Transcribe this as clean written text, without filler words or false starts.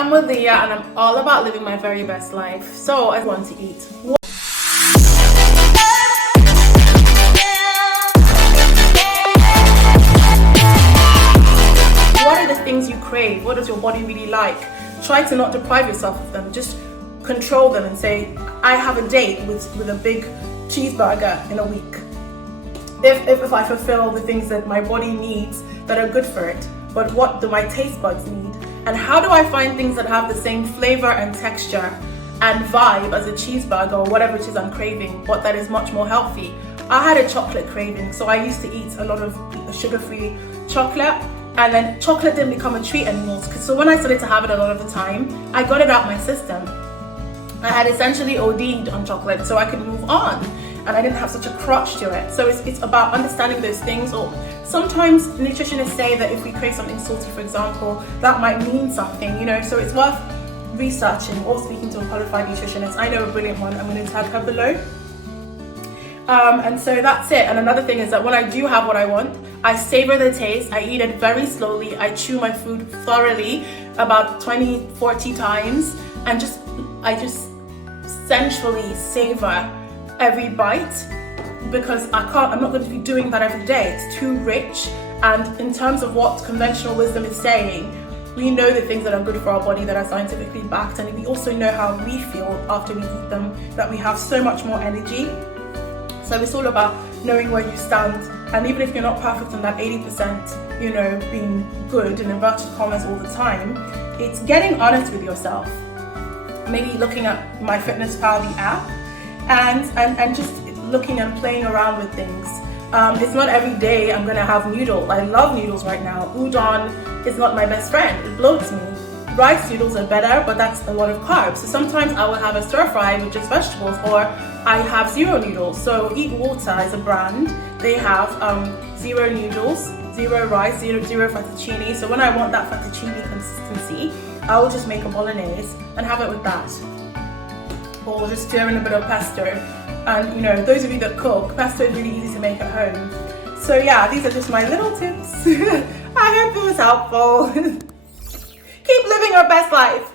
I'm with Leah and I'm all about living my very best life. So I want to eat. What are the things you crave? What does your body really like? Try to not deprive yourself of them. Just control them and say, I have a date with a big cheeseburger in a week. If I fulfill the things that my body needs that are good for it, but what do my taste buds need? And how do I find things that have the same flavor and texture and vibe as a cheeseburger or whatever it is I'm craving, but that is much more healthy? I had a chocolate craving, so I used to eat a lot of sugar-free chocolate, and then chocolate didn't become a treat anymore. So when I started to have it a lot of the time, I got it out my system. I had essentially OD'd on chocolate so I could move on, and I didn't have such a crutch to it. So it's about understanding those things. Or sometimes nutritionists say that if we crave something salty, for example, that might mean something, you know, so it's worth researching or speaking to a qualified nutritionist. I know a brilliant one, I'm going to tag her below. And so that's it. And another thing is that when I do have what I want, I savor the taste, I eat it very slowly, I chew my food thoroughly about 20-40 times, and I just sensually savor every bite, because I'm not going to be doing that every day. It's too rich. And in terms of what conventional wisdom is saying, we know the things that are good for our body that are scientifically backed, and we also know how we feel after we eat them, that we have so much more energy. So it's all about knowing where you stand, and even if you're not perfect on that 80%, you know, being good in inverted commas all the time, it's getting honest with yourself. Maybe looking at MyFitnessPal, the app, and just looking and playing around with things. It's not every day I'm gonna have noodles. I love noodles right now. Udon is not my best friend, it bloats me. Rice noodles are better, but that's a lot of carbs. So sometimes I will have a stir fry with just vegetables, or I have zero noodles. So Eat Water is a brand. They have zero noodles, zero rice, zero fettuccine. So when I want that fettuccine consistency, I will just make a bolognese and have it with that. Or just stir in a bit of pesto. And you know, those of you that cook, pesto is really easy to make at home. So yeah, these are just my little tips. I hope it was helpful. Keep living your best life.